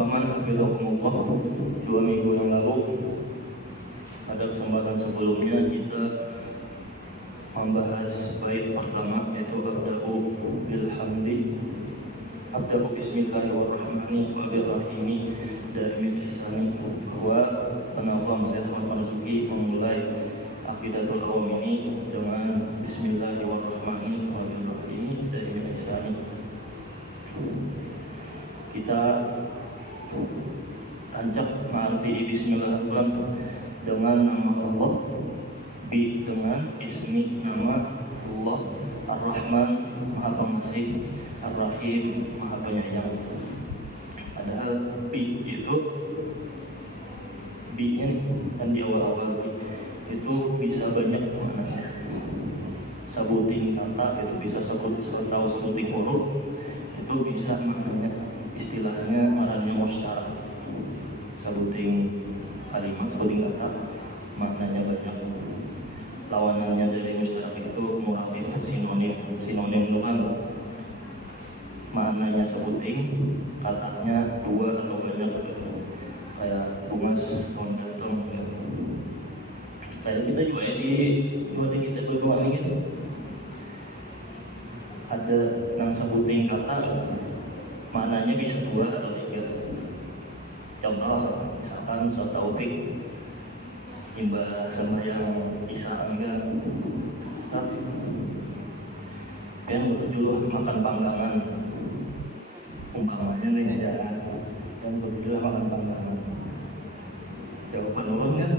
Paman Hafizakumullah, 2 minggu yang lalu pada kesempatan sebelumnya kita membahas bait pertama, yaitu Abda'u bilhamdi, Abda'u bismillahirrahmanirrahim Daimil Ihsani, bahwa penawam Syekh Muhammad Marzuki memulai Aqidatul Qaum ini dengan Bismillahirrahmanirrahim Daimil Ihsani. Kita tancap mengerti Bismillahirrahmanirrahim dengan nama Allah, bi dengan ismi nama Allah, Ar-Rahman Maha Pengasih, Ar-Rahim Maha Penyayang. Padahal bi itu bi-nya kan di awal-awal itu bisa banyak makna. Sebuting kata itu bisa sebuting huruf itu bisa maknanya, istilahnya maknanya musyarak. Sebuting kalimat, sebuting kata maknanya banyak. Lawanannya dari musyarak itu murafif, sinonim dengan maknanya sebuting, katanya dua atau banyak, kayak bungas, datang. Kayak kita juga di kita berdua gitu, ada yang sebuting kata maknanya bisa dua atau tiga. Contoh, misalkan Taufik imba sama yang Isa enggak, yang berdua makan panggangan, umpamanya nih ya, yang berdua makan panggangan. Jawaban orang kan,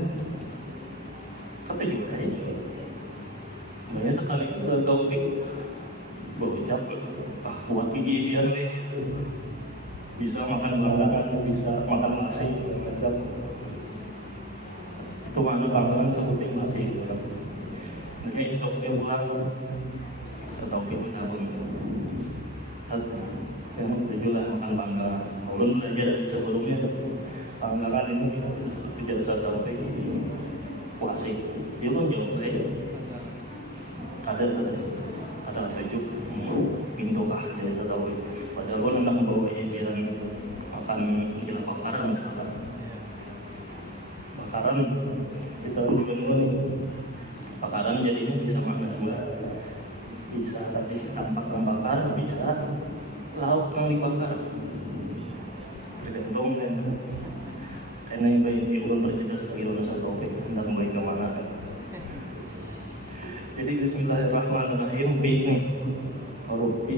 tapi juga ini. Sebenarnya sekali itu Taufik berucap, kuat gigi dia nih, bisa makan panggangan, bisa makan nasi, macam itu mana panggangan seperti nasi. Jadi esok dia pulang, Taufik kita pun yang tujulah makan panggangan. Ulun belajar sebelumnya panggangan ini tidak Taufik puasih. Dia pun jawab saya ada sejuk pintu kah dari Taufik. Padahal ulun hendak membawa jalan makan jalan bakaran misalkan. Bakaran kita juga bakaran jadinya bisa makan juga, bisa tadi tampak bakar, bisa lauk yang dibakar. Tergantung kan, karena yang baik di ulun berjelas sekilo Nusa Taufik hendak kembali ke mana. Jadi Bismillahirrahmanirrahim, bi nih huruf bi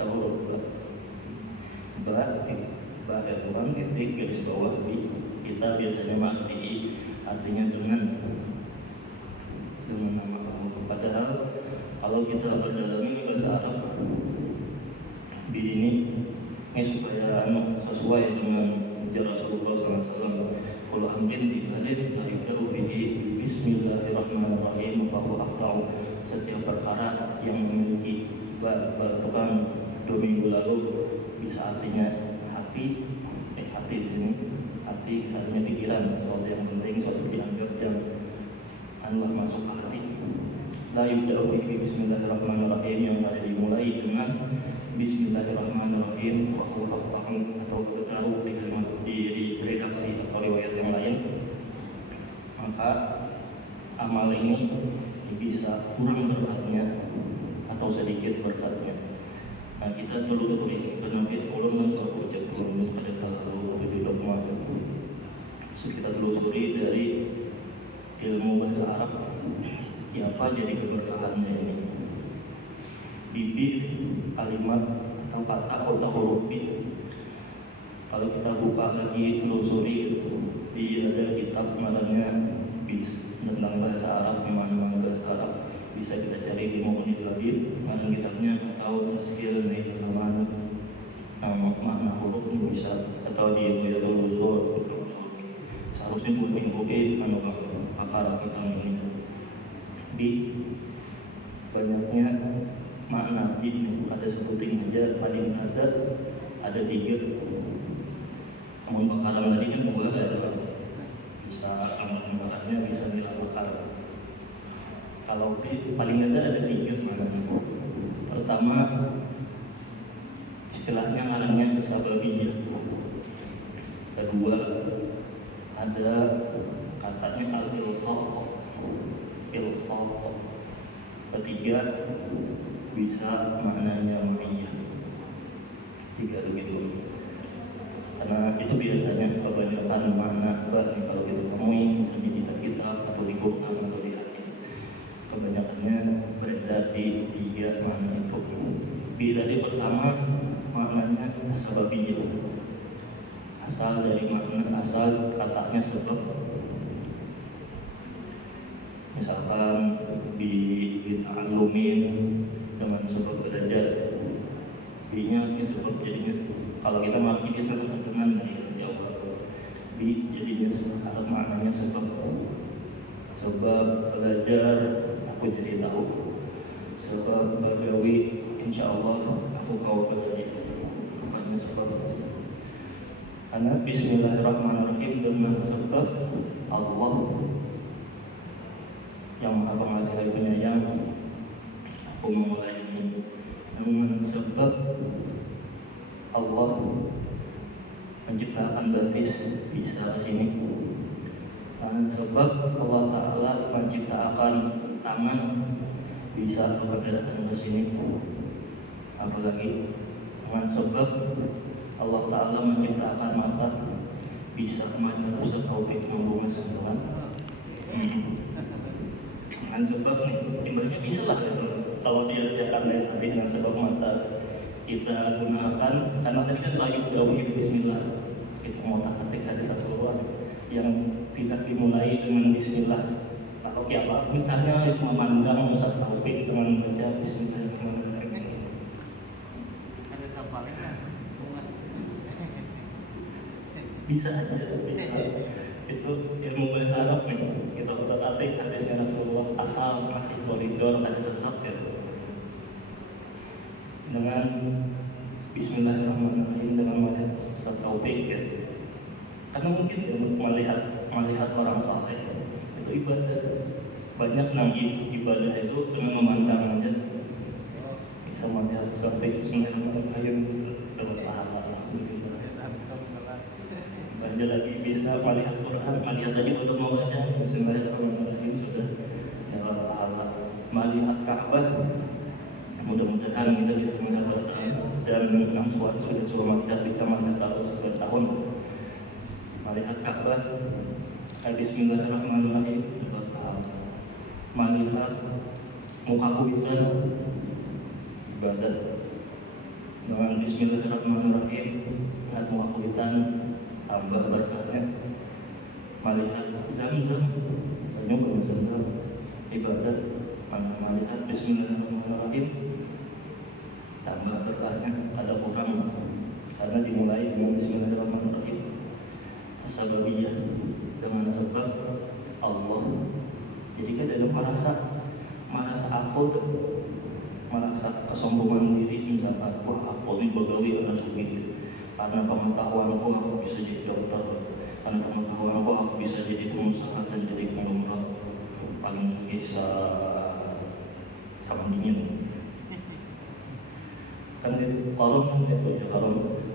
atau huruf ba itu kan ketik garis bawah bi, kita biasanya makti artinya dengan nama Allah. Padahal kalau kita berdalami bahasa Arab, bi ini supaya sesuai dengan ajaran Rasulullah SAW. Kalau amrin dibalik dari fihi Bismillahirrahmanirrahim, bahwa aklau setiap perkara yang memiliki bahkan 2 minggu lalu bisa artinya hati di sini, hati artinya pikiran, sesuatu yang penting, sesuatu dianggap yang anwar masuk ke hati. La yubda'u bihi Bismillahirrahmanirrahim, yang ada dimulai dengan Bismillahirrahmanirrahim, atau tahu di kalimat di redaksi atau riwayat yang lain, maka amal ini bisa kurang berkatnya atau sedikit berkatnya. Nah, kita telusuri penyakit ulun dan suatu cek ulun pada kalau lebih dogma. Kita telusuri dari ilmu bahasa Arab, siapa jadi keberkahannya ini. Bibi kalimat atau kata atau huruf bi. Kalau kita buka lagi telusuri di ada kitab namanya bis tentang bahasa Arab, mana bahasa Arab bisa kita cari di Mu'minul Labib, mana kitabnya, atau skill nih mana makna huruf bisa, atau di Riyaadul Ushul. Seharusnya mungkin mana pakar kita ini di banyaknya makna bi, ada sebutin aja paling ada 3. Namun bakaran tadi kan boleh ada bisa amal bakarnya bisa dilakukan. Kalau paling ada 3 makna. Pertama, istilahnya ngarannya tasababiyah. Kedua, ada katanya al-ilsaq. Ketiga, bisa maknanya ma'iyah. Tiga begitu. Karena itu biasanya kebanyakan makna bahkan kalau kita temui di kitab atau di buku atau di hati, kebanyakannya berada di tiga makna itu. Dari pertama maknanya sababiyah, asal dari makna, asal katanya sebab. Misalkan dita'alumin dengan sebab belajar, B-nya sebab jadinya, kalau kita maki dia sebab dengan jawab, B jadinya atau maknanya sebab belajar aku jadi tahu, sebab bagawi insya Allah aku kau belajar, maknanya sebab. Karena Bismillahirrahmanirrahim dengan sebab Allah yang Maha Pengasih lagi Penyayang, aku memulai ini dengan sebab Allah menciptakan batis bisa sini, dengan sebab Allah Ta'ala menciptakan tangan bisa bergerak ke sini, apalagi dengan sebab Allah Ta'ala menciptakan mata bisa kemana pusat taufik membumi sembuhan. Dengan sebab sebenarnya bisa lah kalau dia akan tapi dengan sebab mata kita gunakan, karena tadi kan lagi berdoa Bismillah, kita mau ketik ada satu doa yang tidak dimulai dengan Bismillah. Kalau apa misalnya itu memandang pusat taufik dengan baca Bismillahirrahmanirrahim, ada tapalnya bisa aja, bisa. Itu ilmu bahasa Arab nih, kita udah tatik hadisnya Rasulullah, asal masih koridor ada sesat ya. Dengan Bismillahirrahmanirrahim, dengan melihat pusat taufik ya. Karena mungkin ya, melihat orang saleh itu ibadah. Banyak nanti ibadah itu dengan memandang aja, bisa melihat pusat taufik Bismillahirrahmanirrahim dengan pahala langsung. Baca lagi bisa melihat Quran, melihat lagi untuk membaca Bismillahirrahmanirrahim sudah dapat pahala. Melihat Ka'bah, mudah-mudahan kita bisa mendapatkan, dan yang sudah sudah bisa melihat sebuah tahun. Melihat Ka'bah, Bismillahirrahmanirrahim dapat pahala. Melihat muka kuitan ibadah dengan Bismillahirrahmanirrahim, melihat muka kuitan tambah berkatnya. Melihat Zam-Zam, banyak Zam-Zam ibadat. Melihat Bismillahirrahmanirrahim tambah berkatnya, ada kurang karena dimulai dengan Bismillahirrahmanirrahim. Sababiyah, dengan sebab Allah. Jadi kan dalam merasa aku, merasa kesombongan diri, misalkan aku ini begawi orang begitu, karena pengetahuanku aku bisa jadi dokter, karena pengetahuanku aku bisa jadi pengusaha dan jadi penggemar paling bisa sama dingin. Kan itu kalau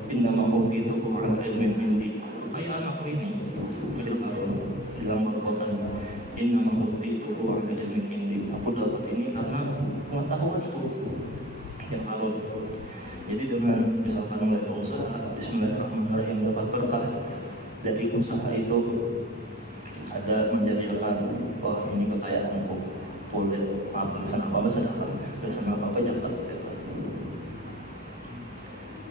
inna ma'ubitu kurang ilmin indi, supaya anakku ini dalam perbuatan inna ma'ubitu kurang ilmin indi, aku dapat ini karena pengetahuanku yang lalu. Jadi dengan misalkan melihat usaha Bismillahirrahmanirrahim dapat berkah dari usaha itu, ada menjadikan wah ini kekayaanku, boleh pesan apa sedekah, pesan apa jatah.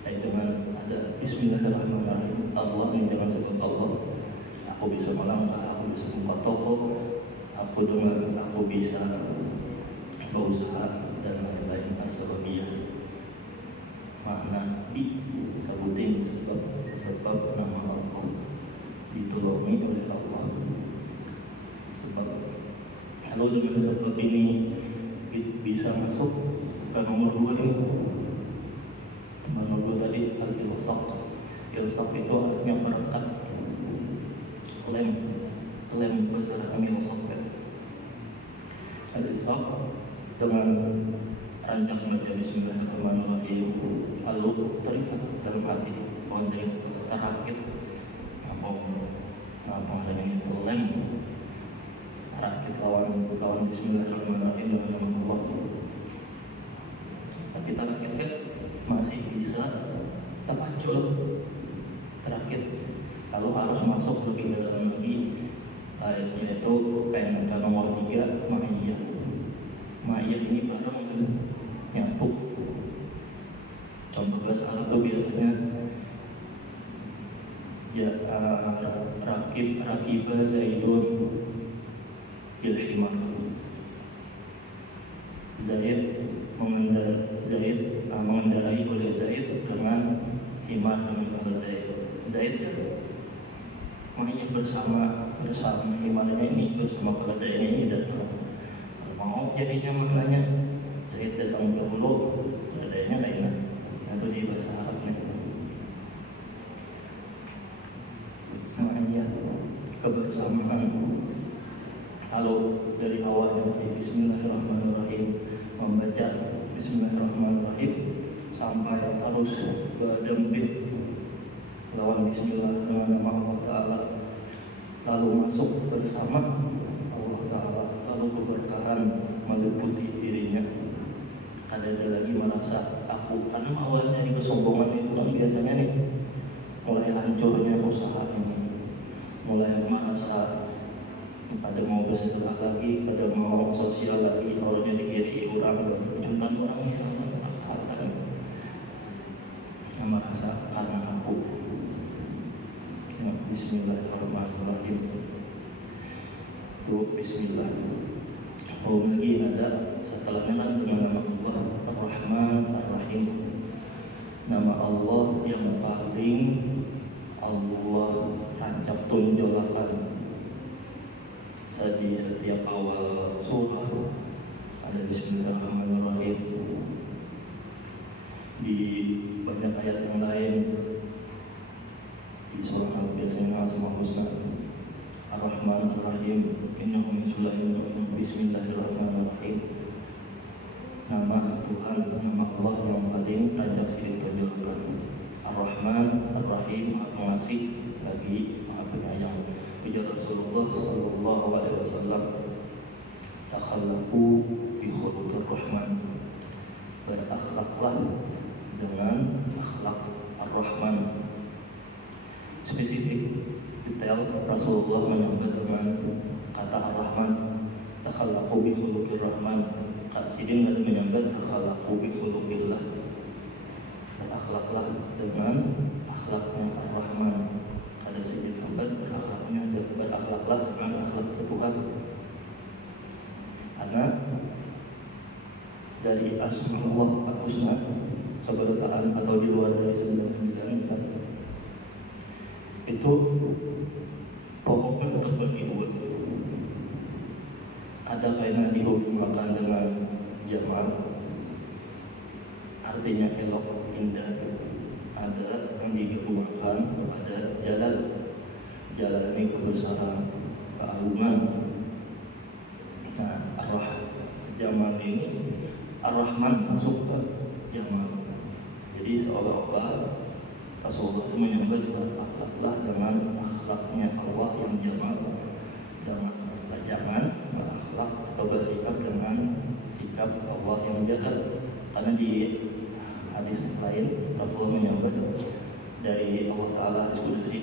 Dengan ada Bismillahirrahmanirrahim, Allah ini dengan sebab Allah, aku bisa melangkah, aku bisa membuka toko, aku bisa berusaha dan lain-lain. Asbabiyah, makna disebutin sebab nama Allah, ditolongi oleh Allah. Sebab kalau dengan sebab ini bisa masuk ke nomor 2 ini. Nomor 2 tadi al-ilsaq. Ilsaq itu artinya berkat, lem bahasa kami ilsaq. Al-ilsaq dengan rancang baca Bismillahirrahmanirrahim, lalu terikat dalam hati, dari terrakit dengan itu lem rakit lawan Bismillahirrahmanirrahim dengan nama Allah. Kita rakit masih bisa terpacul rakit. Kalau harus masuk lebih dalam lagi, yaitu kayak nomor 3 ma'iyah. Ma'iyah ini barang nyatu. Contoh bahasa Arab itu biasanya ya rakibah Zaidun bil himar. Mengendarai oleh Zaid dengan himar dengan keledai. Zaid makanya bersama himarnya ini bersama keledainya ini datang. Mau jadinya maknanya Zaid datang dahulu, keledainya lainnya. Itu di bahasa Arabnya. Maknanya kebersamaan. Kalau dari awal dari Bismillahirrahmanirrahim membaca Bismillahirrahmanirrahim sampai harus berdempit lawan Bismillah dengan nama Allah Ta'ala, lalu masuk bersama Allah Ta'ala, lalu keberkahan meliputi dirinya. Ada lagi merasa takut karena awalnya di kesombongan itu kan biasanya nih mulai hancurnya usaha ini, mulai merasa pada mau bersedekah lagi, pada mau sosial lagi, awalnya dikiri orang berjumlah orang yang merasa karena aku. Bismillahirrahmanirrahim. Itu Bismillah. Lagi ada setelahnya lagi dengan nama Allah Ar-Rahman Ar-Rahim. Nama Allah yang paling Allah tancap tunjolakan di setiap awal surah ada Bismillahirrahmanirrahim. Di banyak ayat yang lain di surah Al-Baqarah Asmaul Husna Ar-Rahman Ar-Rahim innahu min sulaiman Bismillahirrahmanirrahim. Nama Tuhan, nama Allah yang paling banyak ditonjolkan. Ar-Rahman Ar-Rahim, Maha Pengasih lagi Maha Penyayang. Ujar Rasulullah sallallahu alaihi wasallam, takhallaqu bi khuluqir Rahman. Berakhlaklah dengan akhlak Ar-Rahman. Spesifik detail Rasulullah menyebut dengan kata Ar-Rahman, takhallaqu bi khuluqir Rahman. Kata sidin dan menyebut takhallaqu bi khuluqillah. Berakhlaklah dengan akhlaknya Ar-Rahman. Ada sedikit sampai berakhlaklah dengan akhlak Tuhan. Karena dari Asmaullah Al-Husna seberkaan atau di luar dari 99 itu pokoknya untuk berhibur. Ada kaitan dihubungkan dengan jamal, artinya elok, indah. Ada yang dihubungkan kepada jalan ini kebesaran, keagungan. Nah, Jamal ini Ar-Rahman masuk ke Jamal. Jadi seolah-olah Rasulullah itu menyampaikan akhlaklah dengan akhlaknya Allah yang Jamal, dan jangan berakhlak atau bersikap dengan sikap Allah yang jahat. Karena di hadis lain Rasulullah menyampaikan dari Allah Ta'ala Qudsi,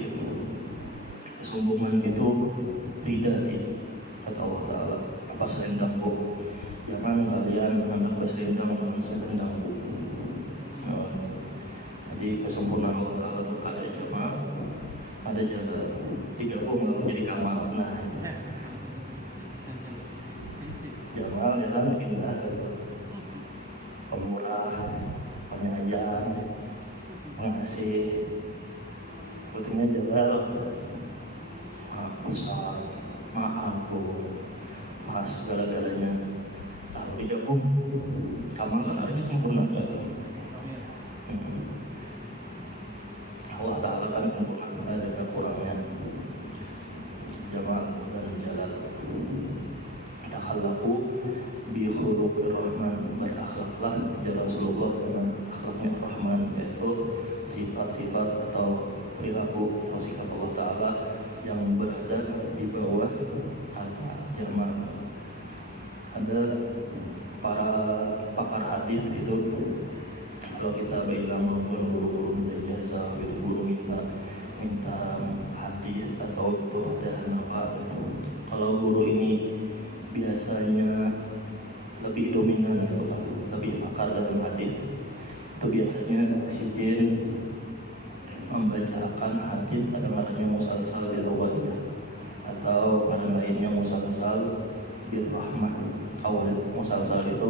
kesombongan itu tidak kata Allah Ta'ala apa selendangku, jangan kalian menganggap selendang dengan selendangku. Jadi kesempurnaan Allah Ta'ala itu ada cuma ada jalan digabung menjadi kamal. Nah, jamal jalan indah, pemurah, penyayang, pengasih. Sebetulnya jalan besar, maha ampun, maha segala-galanya. Lalu digabung kamal ini sempurna. Allah Ta'ala kan sempurna, ada kekurangannya. Jamal dan jalal. Takhallaqu bi khuluqir Rahman. Berakhlaklah jalan Rasulullah dengan akhlaknya Rahman, yaitu sifat-sifat atau perilaku sikap Allah Ta'ala ada para pakar hadis itu, kalau kita bilang guru-guru jasa, guru minta hadis atau ada apa, kalau guru ini biasanya lebih dominan atau lebih pakar dalam hadis, itu biasanya sidin membacakan hadis kadang-kadang musalsal di awalnya, atau pada lainnya musalsal bil rahmah. Awal musalsal itu,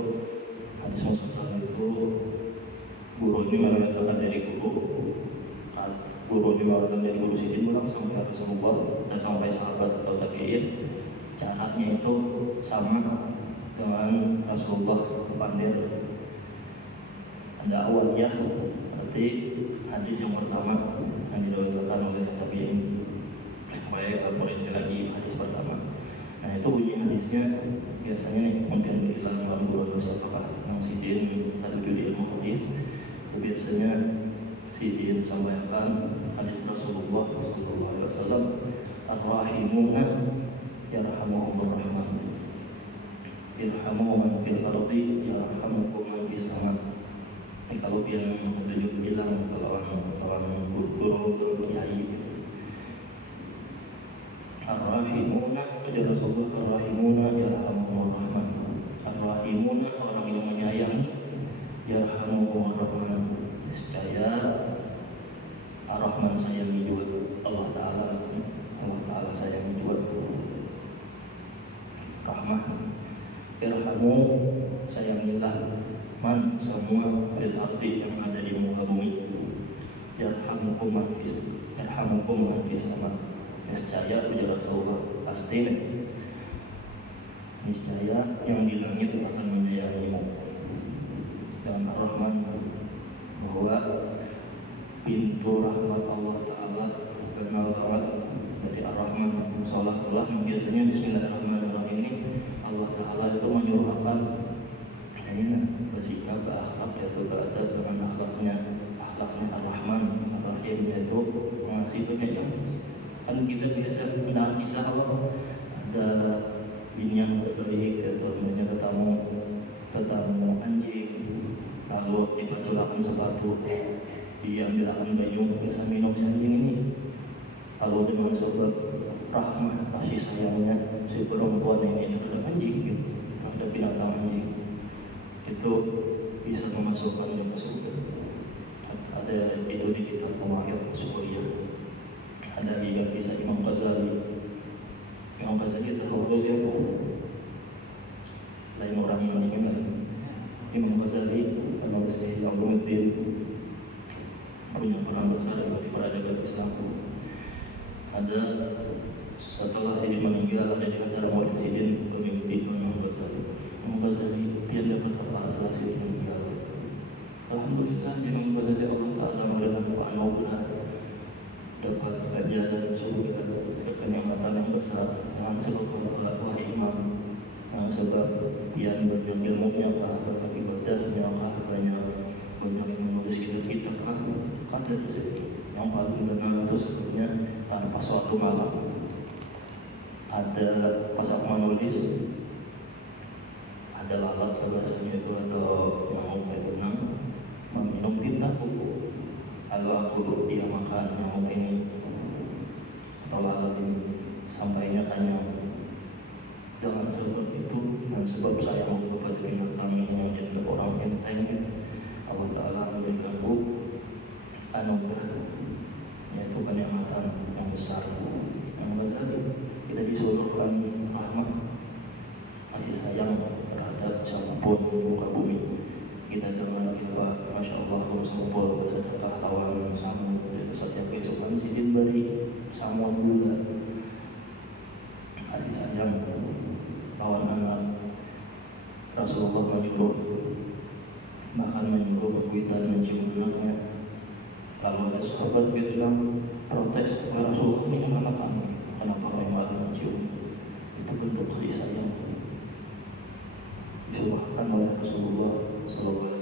hadis musalsal itu guru ini meriwayatkan dari guru meriwayatkan dari guru sidin ulang sampai Rasulullah dan sampai sahabat atau tabi'in. Caranya itu sama dengan Rasulullah pandir. Ada awalnya, berarti hadis yang pertama yang diriwayatkan oleh tabi'in, baik al-murid lagi hadis pertama. Nah itu bunyi hadisnya biasanya nih, mungkin bilang dalam guru apakah yang sidin atau judi ilmu hadis, itu biasanya sidin sampaikan hadis Rasulullah SAW, ar-rahimuna yarhamuhumur rahman, irhamu man fil ardi yarhamukum man fis sama. Kalau yang beliau bilang kalau guru kiai, ar-rahimuna kepada Rasulullah, ar-rahimuna yarhamuhumur rahman, ar-rahimuna orang yang menyayangi, yarhamuhumur rahman, niscaya ar-rahman sayangi juga Allah Ta'ala sayangi juga rahmah. Irhamu sayangilah man semua fil ardi yang ada di muka bumi, yarhamukum man fis sama. Niscaya ujar Rasulullah pasti niscaya yang di langit akan menyayangimu. Dan Ar-Rahman bahwa pintu rahmat Allah Ta'ala kenal banget dari Ar-Rahman. Salah biasanya Bismillahirrahmanirrahim ini Allah Ta'ala itu menyuruhkan bersikap berakhlak, yaitu beradab dengan akhlaknya Ar-Rahman. Ar-Rahim yaitu mengasih dunia. Kan kita biasa mendengar kisah Allah, ada bini yang berbaik, atau banyak tetamu anjing, lalu dipaculakan sepatu, diambilkan baju, biasa minum anjing ini. Lalu dengan sebab rahmah kasih sayangnya si perempuan ini terhadap anjing, terhadap binatang anjing, itu bisa memasukkan ke surga. Ada itu di kitab Pemakai Surya. Ada juga kisah Imam Ghazali. Imam Ghazali terhubung dia lain orang yang meninggal. Imam Ghazali karena besar Al-Mu'min punya peran besar bagi peradaban Islam. Ada setelah Sidin meninggal, ada di antara murid Sidin mengikuti Imam Ghazali. Imam Ghazali dia dapat apa setelah Sidin meninggal. Alhamdulillah Imam Ghazali Allah Ta'ala memberikan keanugerah, dapat pelajaran surga, kenikmatan yang besar dengan sebab wahai imam, sebab dia berjuang ilmunya, banyak ibadahnya, banyak menulis kitab, kata yang paling benar itu sebetulnya tanpa suatu malam ada pasak menulis, ada lalat bahasanya itu, atau mau berenang meminum kitab buku. Kalau aku dia makan yang ini atau lalat ini, sampainya hanya dengan sebab itu dan sebab saya kepada binatang yang jadi orang enteng, Allah Ta'ala memberikanku anugerah, yaitu kenikmatan yang besar. Yang besar kita disuruhkan rahmat, kasih sayang terhadap siapapun muka bumi. Kita dengan kita, Masya Allah, bersyukur bersedekah lawan samu, setiap kehidupan Sidin beri samuan gula, kasih sayang lawan anak. Rasulullah menyuruh, bahkan menyuruh berkuitan mencium anaknya. Kalau ada sahabat bilang protes, Rasulullah ini anak kami, kenapa memang mencium? Itu bentuk kasih sayang disuruhkan oleh Rasulullah SAW.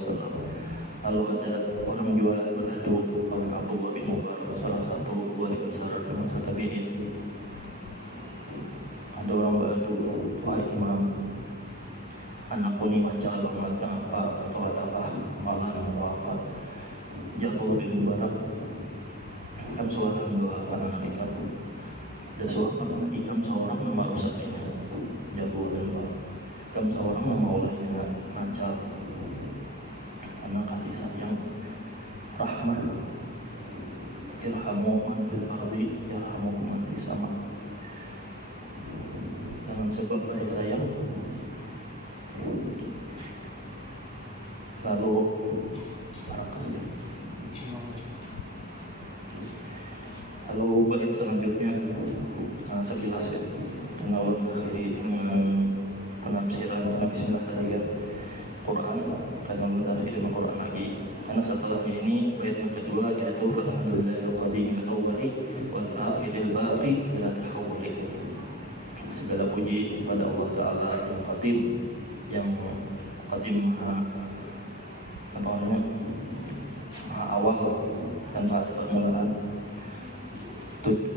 Lalu ada orang jual baju, orang Abu Bakar salah satu wali besar bangsa tabi'in. Ada orang baju, wahai imam, anak pun baca banget atau apa malam atau apa jauh di barat kan suatu dua anak kita ada suatu ikan seorang yang mau sakit jauh dan kan seorang yang mau lancar karena kasih sayang rahmat irhamu man fil ardi yarhamu man fis sama. Dengan sebab dari sayang lalu balik selanjutnya sekilas ya tentang dari penafsiran ayat Quran dan mengenai ilmu Quran lagi karena setelah ini ayat yang kedua yaitu alhamdulillahil qadim wal akhiril baqi ila tahawwul. Segala puji kepada Allah Ta'ala yang qadim maha awal dan maha permulaan.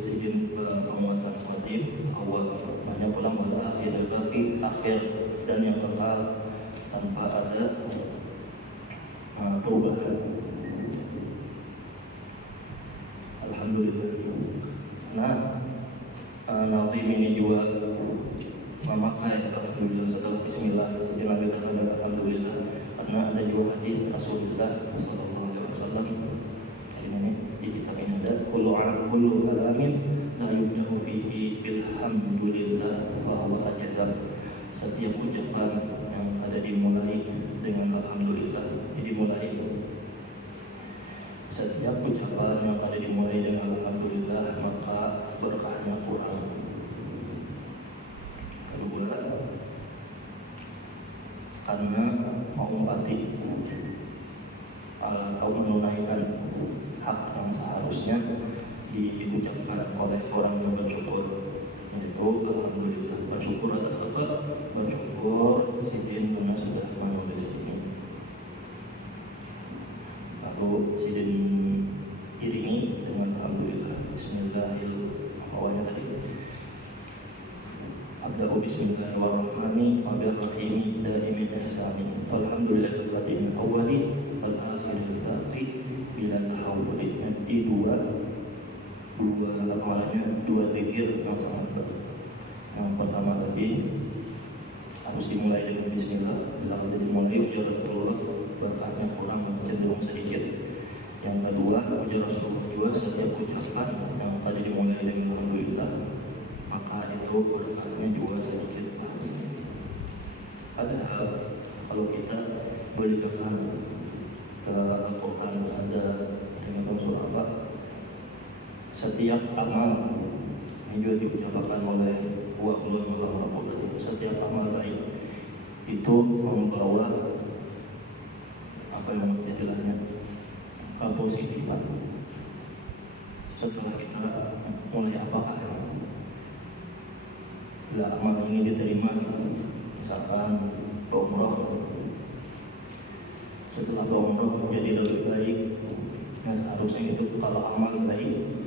Sijin penguatan qadim awal banyak pulang wal akhiril baqi akhir dan yang kekal tanpa ada perubahan. Alhamdulillah. Nah, nazim ini juga memakai alhamdulillah setelah bismillah sejenak kita alhamdulillah karena ada juga hadis Rasulullah sallallahu alaihi wasallam ini di kitab ini ada kullu kalamin la yubda'u fihi bilhamdulillah wa huwa sajdah. Setiap ucapan yang ada dimulai dengan alhamdulillah dimulai. Setiap ucapan yang ada dimulai dengan alhamdulillah maka berkahnya kurang. Kedua, karena mau hati atau menunaikan hak yang seharusnya diucapkan oleh orang yang bersyukur, yaitu alhamdulillah, bersyukur atas apa? Bersyukur sidin karena sudah menulis ini. Lalu sidin iringi dengan alhamdulillah bismillahirrahmanirrahim tadi. Abda'u bismillahirrahmanirrahim daimi ihsani alhamdulillahil qadim awwali wal akhiril baqi bila tahawuli. Nanti dua lafalnya dua zikir yang sangat baik. Yang pertama tadi harus dimulai dengan bismillah. Bila dimulai ujar Rasulullah berkahnya kurang cenderung sedikit. Yang kedua ujar Rasulullah juga setiap ucapan yang tadi dimulai dengan alhamdulillah maka itu berkahnya juga sedikit. Padahal kalau kita berikan ke Al-Quran ada dengan surah apa setiap amal yang juga diucapkan oleh setiap amal baik itu membawa apa yang istilahnya positifitas. Setelah kita mulai apakah bila amal ini diterima, misalkan umroh, setelah umroh menjadi lebih baik, nah seharusnya itu kalau amal baik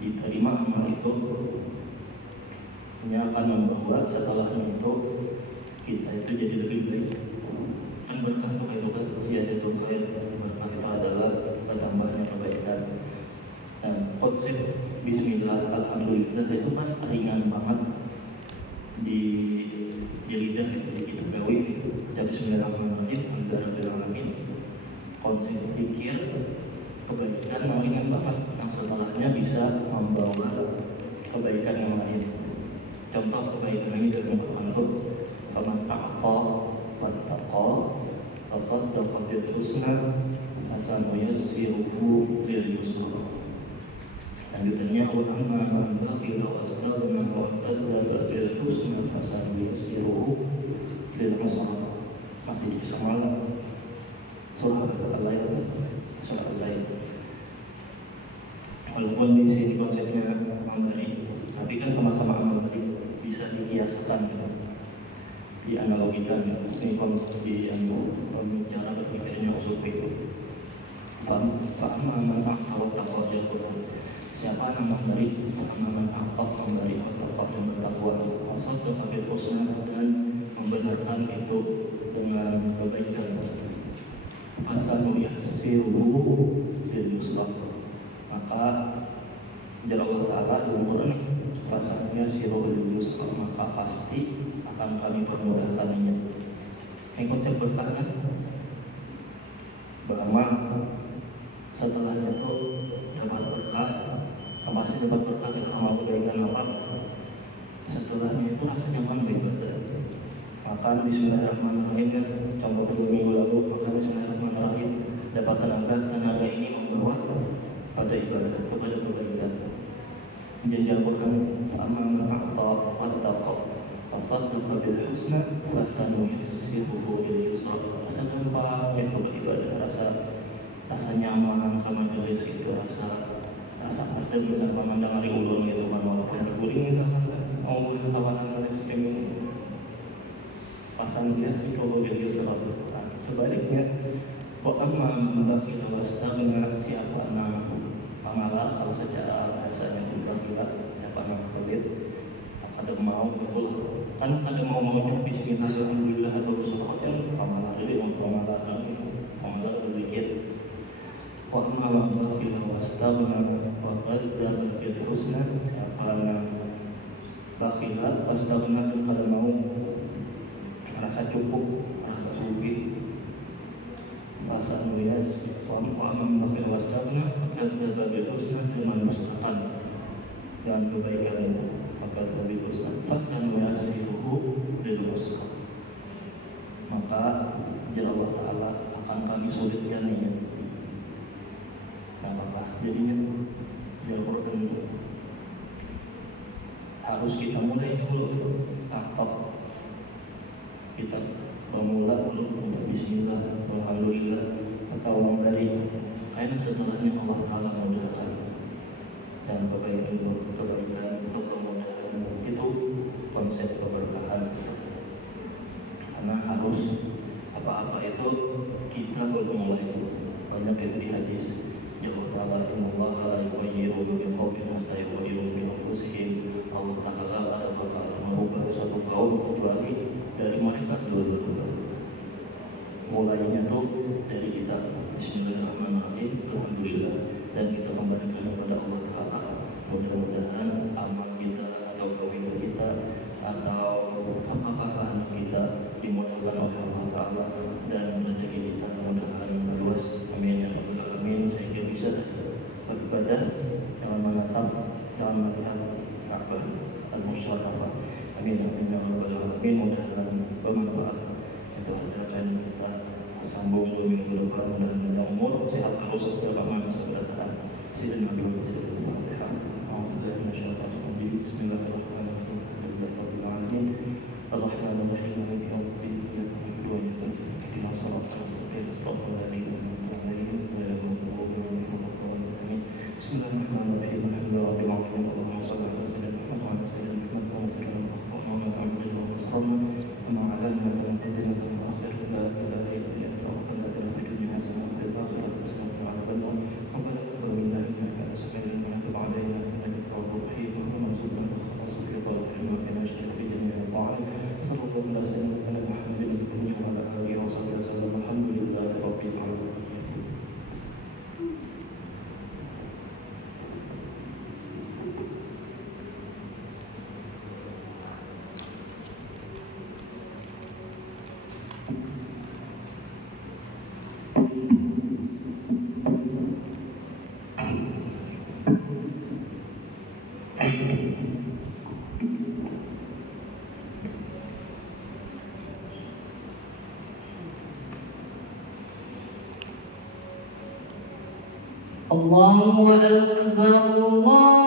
diterima, amal itu ini akan membawa setelahnya itu kita itu jadi lebih baik. Dan berkah itu kan siapa itu baik, berkah itu adalah bertambahnya kebaikan. Dan konsep bismillah alhamdulillah itu kan ringan banget di lidah kita gawe jadi bismillahirrahmanirrahim alhamdulillahirrahmanirrahim. Konsep pikir kebaikan ringan banget yang setelahnya bisa membawa kebaikan yang lain. Contoh kebaikan ini dari Al-Quran itu faman taqwa wattaqa fasaddaqa bil husna fasanuyassiruhu lil yusra. Lanjutannya wa amma man bakhila wa astaghna wa kadzdzaba bil husna fasanuyassiruhu lil usra. Masih di semalam surah Al-Lail. Walaupun di sini konsepnya amal tadi, tapi kan sama-sama amal tadi bisa dikiaskan, dianalogikan. Ini konsep di cara berpikirnya usul itu. Fa'amman ahqqa taqwa Quran. Siapa yang memberi amanah akhlak, memberi akhlak yang bertakwa, asal kepada husna dan membenarkan itu dengan kebaikan. Asanu yasiruhu bil yusra, maka jalla Allah Ta'ala umurnya rasanya sirul yusra, maka pasti akan kami permudahkannya. Ini konsep berkahnya bahwa setelah itu dapat berkah, masih dapat berkah kita amal kebaikan apa? Setelahnya itu rasa nyaman beribadah. Maka bismillahirrahmanirrahim, contoh 2 minggu lalu, maka bismillahirrahmanirrahim dapat tenaga ini membawa pada ibadah, kepada kebaikan. Menjawabkan amal atau wattaqah wasaddaqa bil husna fasanuyassiruhu lil yusra. Rasa gampang itu beribadah, rasa nyaman sama jelas itu, rasa ada misalnya memandang hari ulun gitu kan, walaupun guling misalkan mau kawan dari sekeliling pasang biasa kalau jadi selalu. Sebaliknya Wa'amma membakila wastagna, siapa nama pamalah kalau secara bahasanya juga kita siapa nama kredit ada mau betul kan, ada mau bismillah alhamdulillah atau bersyukur pamalah jadi untuk pamalah berpikir. Wa'amma membakila wastagna waqadda bil husna, siapa nama bakila wastagna kalau mau rasa cukup, rasa sulit, rasa nulias, wa'amam bakil wasdabna fakadda bil husna dengan mustahil dan kebaikan itu fakadda bil husna fasanuyassiruhu lil yusra, maka jalla Allah Ta'ala akan kami sulitkan ini. Nah maka jadinya jalur tentu harus kita mulai dulu atau kita memulai untuk bismillah, alhamdulillah, atau dari akhirnya setelahnya Allah Ta'ala memudahkan dan kebaikan untuk memudahkan itu konsep keberkahan. Karena harus apa-apa itu kita bermulai. Banyak itu di hadis Allah Ta'ala Allah yughayyiru bi qawmin hatta yughayyiru bi anfusihim. Allah Ta'ala ada bakal merubah satu kaum kecuali dari mereka dulu. Mulainya tuh dari kita bismillahirrahmanirrahim, alhamdulillah, dan kita kembalikan kepada Allah Ta'ala. Mudah-mudahan amal kita atau kebaikan kita atau apa-apa kita dimudahkan oleh Allah Ta'ala, dan rezeki kita mudah-mudahan luas. Amin ya rabbal alamin. Sehingga bisa beribadah jangan menatap, jangan melihat apa al-musyawarah. Amin ya rabbal alamin. Mudah-mudahan bermanfaat. Itu adalah kita sambung 2 minggu depan, mudah-mudahan umur sehat terus dalam keseberatan. Sidina dulu Al-Fatihah. Bismillahirrahmanirrahim. Ar-Rahmanir-Rahim. Maliki yaumiddin. Iyyaka na'budu wa iyyaka nasta'in. Ihdinas siratal mustaqim. Siratal ladzina an'amta 'alaihim ghairil maghdubi 'alaihim waladdallin. Bismillahirrahmanirrahim. Alhamdulillahi rabbil alamin. Allahumma shalli ala sayyidina Muhammad wa ala sayyidina Muhammad wa ala alihi wa sahbihi. وما علمنا من قدرنا من آخر لا إله إلا أنت ربنا لنا في الدنيا حسنة وفي الآخرة حسنة وقنا عذاب النار. ربنا تقبل منا إنك أنت السميع العليم وتب علينا إنك أنت التواب الرحيم. اللهم ارزقنا الخلاص في طلب العلم وفي نشر في جميع الطاعات. صلى الله على سيدنا محمد وعلى آله وصحبه وسلم. الحمد لله رب العالمين. Allahu Akbar, Allah